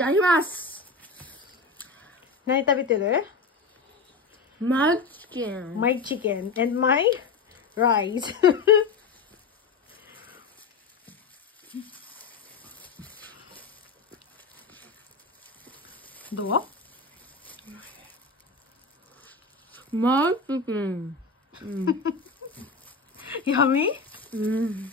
ただきます。何食べてる？ My chicken. My chicken and my rice. どう？ My chicken. Yummy? Mm.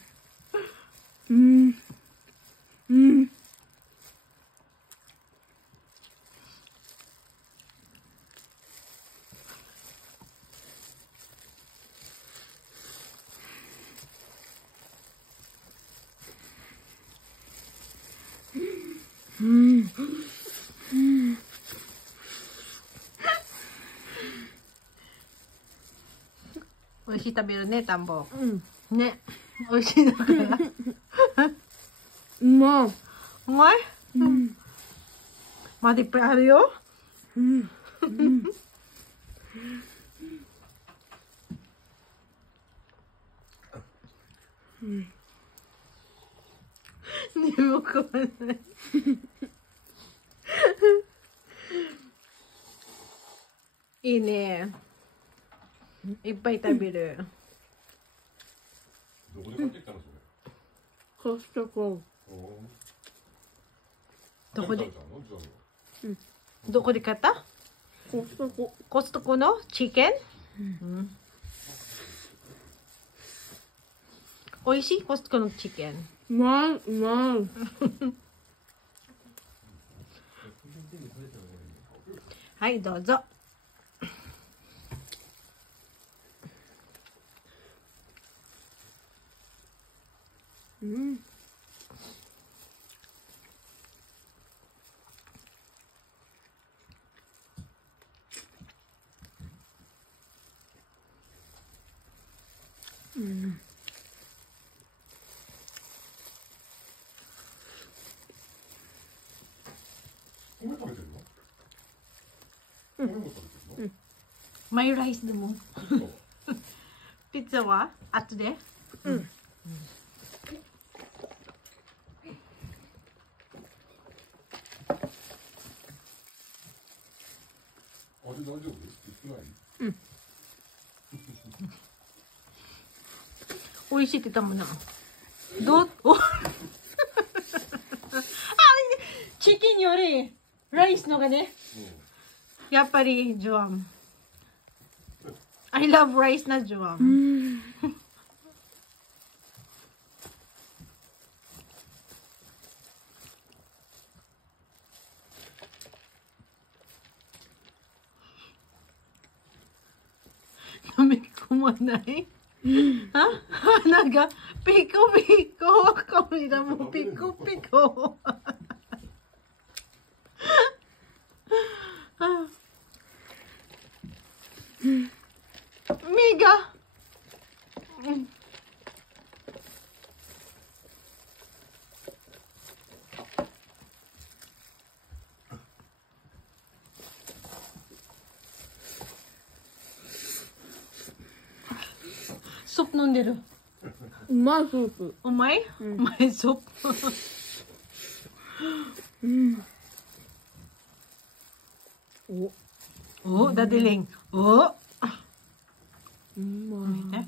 美味しい食べるね、田んぼ。ね。美味しいだから。うまい。うまい？まだいっぱいあるよ。眠くはない。いいね。いっぱい食べる。どこで買ってきたのそれ？コストコ。どこで？どこで買った？コストコ。コストコのチキン？美味しい？コストコのチキン。うまい、うまい。はい、どうぞ。米食べてるの？米も食べてるの？マヨライスでも。ピッツァは後で？あれ大丈夫？言ってない？美味しいって言ったもんな。どう？おあ、チキンよりライスのがね。やっぱりジュアン。I love rice なジュアン。飲み込まない？あ、なんかピコピコ、髪もピコピコ。目が。スープ飲んでる。うまいスープ。うまい？うまいスープ。お、ダデリン。お。うまいね。